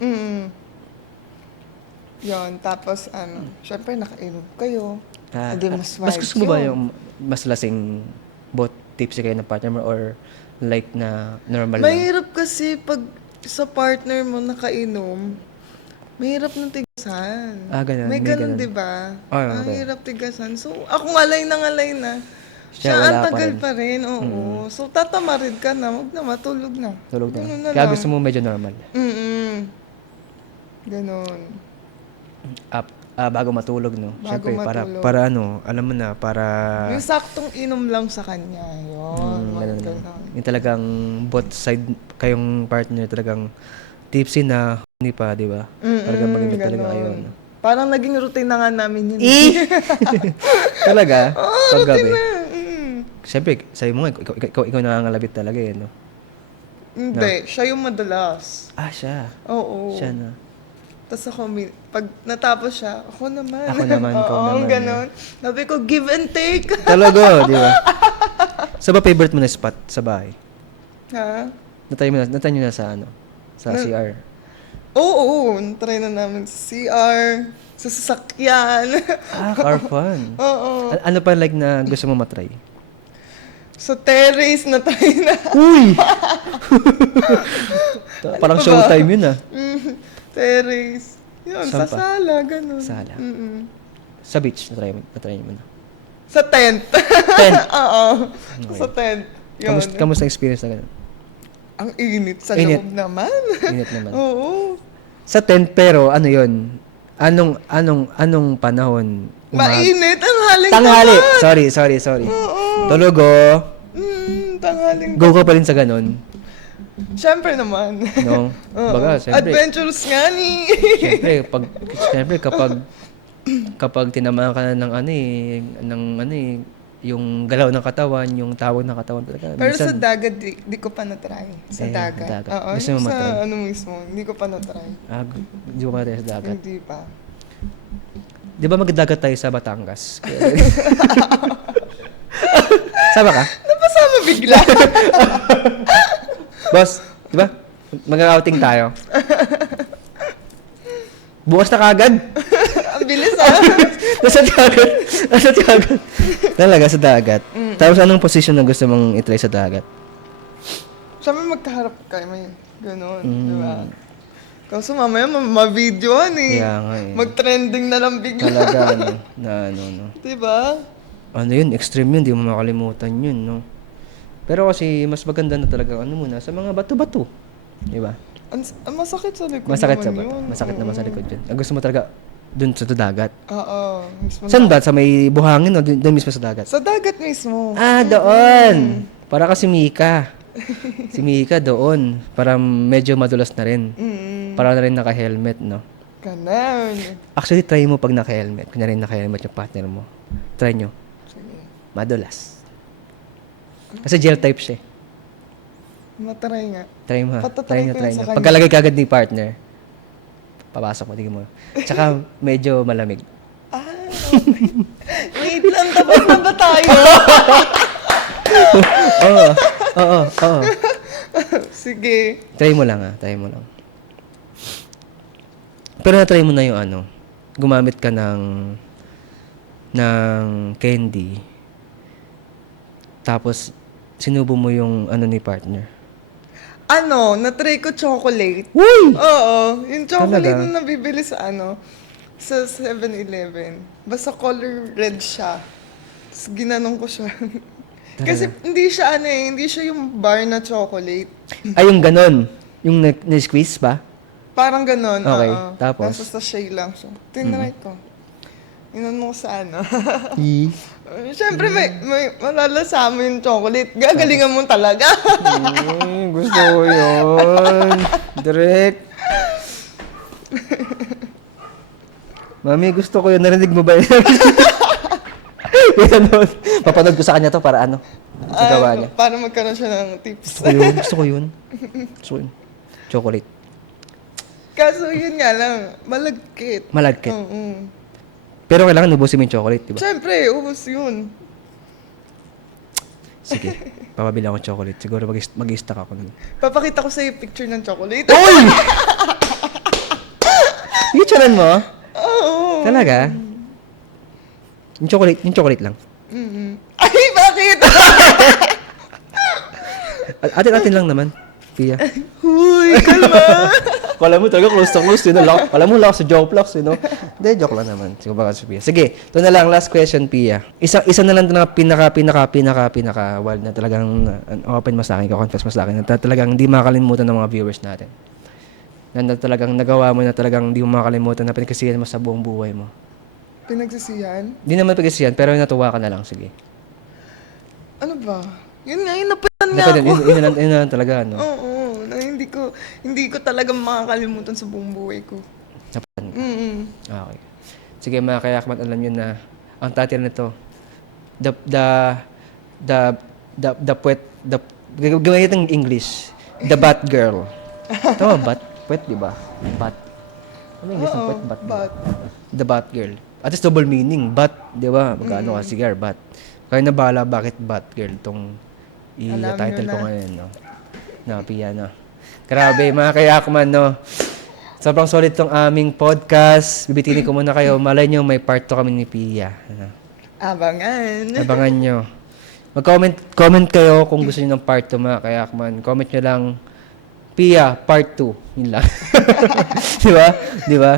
Yon, tapos syempre nakainom kayo. Hindi mas mas vibes gusto mo ba yun. yung mas lasing both tipsy kayo ng partner mo or like na normal lang? Mahirap kasi pag sa partner mo nakainom, mahirap ng tigasan. Ganun. May May ganun, ganun. di ba? Okay. Mahirap tigasan. So, ako ngalay na. Siya, Siya, wala ang pa tagal rin. pa rin. Oo. So, tatamarid ka na. Wag na, matulog na. Tulog na. Ganun na Kaya lang. gusto mo medyo normal. Ganon. Bago matulog, no? Bago Siyempre, matulog. para ano, alam mo na, para... Yung saktong inom lang sa kanya. Yun. ganun. Ganon. Yung talagang both side kayong partner talagang tipsy na hindi pa, di ba? Talagang maganda talaga ganon. ayun. Parang naging routine na nga namin yun. Talaga? Paggabi. Mm. Siyempre, sabi mo nga, ikaw nangangalabit talaga eh, no? Hindi, siya yung madalas. Siya. Oo. Siya na. Tapos ako, pag natapos siya, ako naman. Ako naman, ikaw Oo, naman, ganon. Sabi ko, give and take. Talaga, di ba? Sa ba favorite mo na spot sa bahay? Ha? Natay nyo na sa ano? Sa CR. Oo, try na namin sa CR, sa sasakyan. Car fun. Oo. Ano pa like na gusto mo matry? Sa terrace na try na. Uy! Parang showtime yun ah. Terrace. Yun, Saan sa pa? sala, ganon. Sala. Sa beach, natry nyo muna. Sa tent. Tent? Oo. Sa tent. Yun. Kamusta experience na gano'n? Ang init sa Init. loob naman. Init naman. Oo. Sa tent pero ano yun? Anong panahon? Mainit. Ang haling Tanghali. naman. Sorry. Oo. Tulog oh. Tanghaling. Go ka pa rin sa ganon. Siyempre naman. No? Oo. Baga, siyempre. Adventurous nga ni. Siyempre, kapag tinamaan ka na ng yung galaw ng katawan, yung tawag ng katawan talaga. Pero sa minsan, dagat, di ko pa na-try. Sa dagat. dagat. Oo, Gusto yung mo sa matry? ano mismo, hindi ko pa na-try. di ko tayo sa dagat. Hindi pa. Di ba magdagat tayo sa Batangas? Sama ka? Napasama bigla. Boss, di ba? Mag-outing tayo. Bukas na kagad. Ang bilis ah. Nasa dagat. Talaga, sa dagat. Tapos anong position na gusto mong itry sa dagat? Sabi magkaharap kayo, may gano'n. Di ba? Kaso mamaya ma-videoan eh. Kaya nga eh. Mag-trending na lang bigla. Talaga, no. Di ba? Ano yun, extreme yun, di mo makalimutan yun, no? Pero kasi, mas maganda na talaga, muna, sa mga bato-bato. Di ba? Ang masakit sa likod Masakit naman yun. Masakit naman sa likod yun. Ang gusto mo talaga, Dun sa dagat. Oo. Mismo Saan ba? Sa may buhangin o dun mismo sa dagat? Sa dagat mismo. Ah, doon. Para ka si Mika. Si Mika doon. Para medyo madulas na rin. Para na rin naka-helmet, no? Ganun. Actually, try mo pag naka-helmet. Kunyari naka-helmet yung partner mo. Try nyo. Sige. Madulas. Kasi gel type siya. Matry nga. Try mo ha. Patatry ko Try yan sa nyo. kanya. Pagkalagay kagad ni partner, papasok mo, tignan mo. Tsaka medyo malamig. Ah, okay. Wait lang, tapos na ba tayo? Oo. Sige. Try mo lang ha. Try mo lang. Pero na-try mo na yung ano, gumamit ka ng candy. Tapos, sinubo mo yung ano ni partner. Ano, na-try ko chocolate. Uy! Oo, yung chocolate Talaga? na nabibili sa sa 7-Eleven. Basta color red siya. Tapos ginanong ko siya. Kasi hindi siya hindi siya yung bar na chocolate. Ay, yung ganon. Yung na-squeeze ba? Parang ganon, Okay, oo. tapos? sachet lang siya. Tinry ko. Inanong ko sa I. Siyempre, may malalasama yung chocolate. Gagalingan mo talaga. Gusto ko yun. Direct. Mami, gusto ko yun. Narinig mo ba yun? Ganun. Papanood ko sa kanya to para ano? Magawa niya. Para magkaroon siya ng tips. Gusto ko yun. Chocolate. Kaso yun nga lang, malagkit. Malagkit. Oo. Pero kailangan ubusin mo yung chocolate, di ba? Siyempre, ubos yun. Sige. Papabili ako ng chocolate. Siguro mag-i-stack ako nun. Papakita ko sa'yo picture ng chocolate. Uy! Picturean mo? Oo. Talaga? Yung chocolate lang. Ay, bakit? Atin lang naman, Pia. Huy, kalma. Kala mo talaga close to close, Kala mo lang sa joke blocks, Hindi, joke lang naman. Sige, baka si Pia. Sige, ito na lang, last question, Pia. Isa na lang na pinaka wild na talagang open mo sa akin, confess mo sa akin, na talagang hindi makakalimutan ng mga viewers natin. Na talagang nagawa mo na talagang hindi mo makakalimutan na pinagkasiyan mo sa buong buhay mo. Pinagsisihan? Hindi naman pinagkasiyan, pero natuwa ka na lang, sige. Ano ba? Yun nga, napitan nga Dapat ako. yun na lang talaga, no? Oo, na hindi ko talaga makakalimutan sa buong buhay ko. Napatan ka. Mm-mm. Okay. Sige mga kayakmat, alam nyo na ang title nito, gawin itong English, The Bat Girl. Tama, bat? Puwet, di ba? Bat. Ano yung English ng puwet? Bat. But, The Bat Girl. At least double meaning, bat, di ba? Magkano ka, sige, bat. Kaya na bahala bakit Bat Girl itong Alam i-title nyo ko na. ngayon, no? Na, piano. Grabe, mga kayakman, no? Sobrang solid tong aming podcast. Bibitinin ko muna kayo. Malay nyo, may part 2 kami ni Pia. abangan. Abangan nyo. Comment kayo kung gusto nyo ng part 2, mga kayakman. Comment nyo lang, Pia, part 2. Yun lang. Di ba?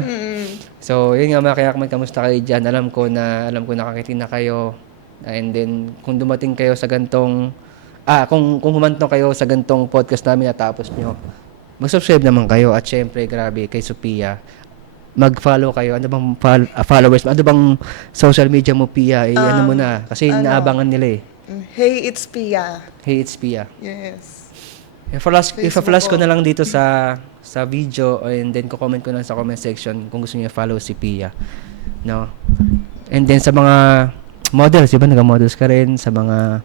So, yun nga mga kayakman, kamusta kayo dyan? Alam ko nakakitin na kayo. And then, kung dumating kayo sa gantong, kung humantong kayo sa gantong podcast namin natapos nyo, mag-subscribe naman kayo. At syempre, grabe, kay Sophia, mag-follow kayo. Ano bang followers? Ano bang social media mo, Pia? Ano mo na? Kasi naabangan nila eh. Hey, it's Pia. Hey, it's Pia. Yes. I-flash ko na lang dito sa video and then ko-comment ko lang sa comment section kung gusto niyo follow si Pia. No? And then sa mga models, di ba? Nag-models ka rin sa mga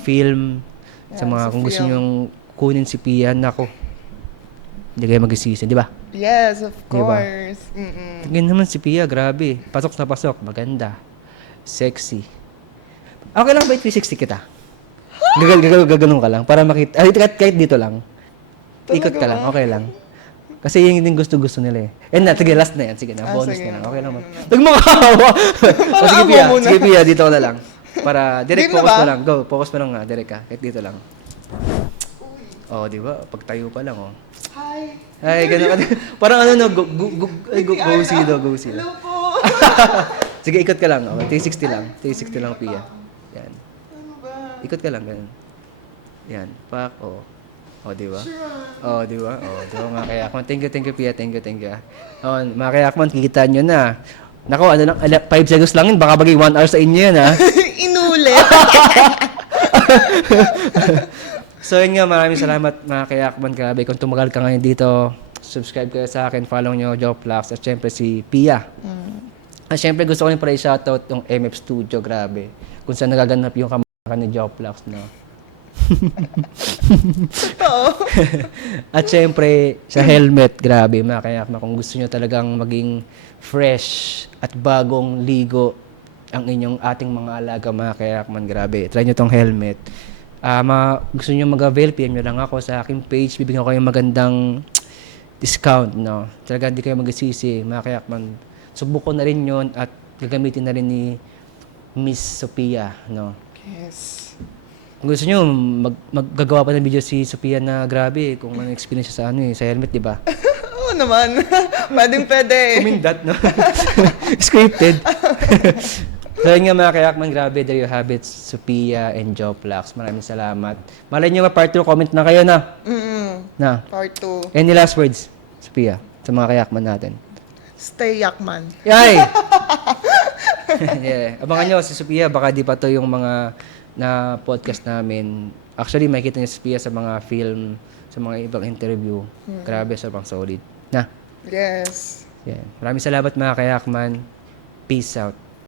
film, sa mga sa kung gusto film. niyo kunin si Pia, nako. Hindi kayo mag-season, di ba? Yes, of Diba? course. Mm-mm. Tingnan naman si Pia, grabe. Pasok na pasok, maganda. Sexy. Okay lang ba 360 kita? Gaganong ka lang para makita. Kahit dito lang. Ikot ka Talaga lang, ba? okay lang. Kasi yun yung gusto nila eh. And sige, last na yan. Sige na, bonus sige na lang. na. Okay naman. Nagmakawa! Sige, amo Pia. muna. Sige, Pia, dito ka na lang. Para, direct Game na focus ba? mo lang. Go, focus mo lang nga, direct ka. Kahit dito lang. Oh, di ba? Pagtayo pa lang, oh. Hi. Ay, ganun ka. Parang ano, no, go sido. Hello po. Sige, ikot ka lang. Okay, 360 lang. 360 lang, Pia. Yan. Ano ba? Ikot ka lang, ganun. Yan. Pak, oh. O, di ba? O, di ba? O, di ba mga kayakman? Thank you, Pia. Thank you. O, mga kayakman, kikita nyo na. Nako, ano lang, 5 seconds lang yun. Baka bagay 1 hour sa inyo yan, ha? Inulit. So, yun nga, maraming salamat mga kayakman. Grabe, kung tumagal ka ngayon dito, subscribe kayo sa akin, follow nyo Joplex, at syempre si Pia. At syempre, gusto ko rin pala i-shoutout yung MF Studio, grabe. Kung saan nagaganap yung kamaka ni Joplex, no? Totoo. At syempre, sa helmet, grabe, mga kayakman. Kung gusto nyo talagang maging fresh at bagong ligo ang inyong ating mga alaga, mga kayakman, grabe. Try nyo tong helmet. Gusto nyo mag-avail, PM nyo lang ako sa aking page. Bibigyan ko kayong magandang discount, no? Talaga hindi kayo magsisi, mga kayakman. Subukan na rin yun at gagamitin na rin ni Miss Sophia, no? Yes. Kung gusto nyo, maggagawa pa ng video si Sophia na grabe kung ano experience siya sa helmet, di ba? Oo naman. Pwede. Kumindat, no? Scripted. So yun nga mga kayakman, grabe, there you have it, Sophia and Joplex. Maraming salamat. Malay nyo part 2, comment na kayo na. Na. Part 2. Any last words, Sophia, sa mga kayakman natin? Stay yakman. Yay! Yeah. Abangan nyo si Sophia, baka di pa to yung mga na podcast namin. Actually, makikita niyo si Sophia sa mga film, sa mga ibang interview. Grabe, sobrang solid. Na. Yes. Yeah. Maraming salamat mga kayakman. Peace out.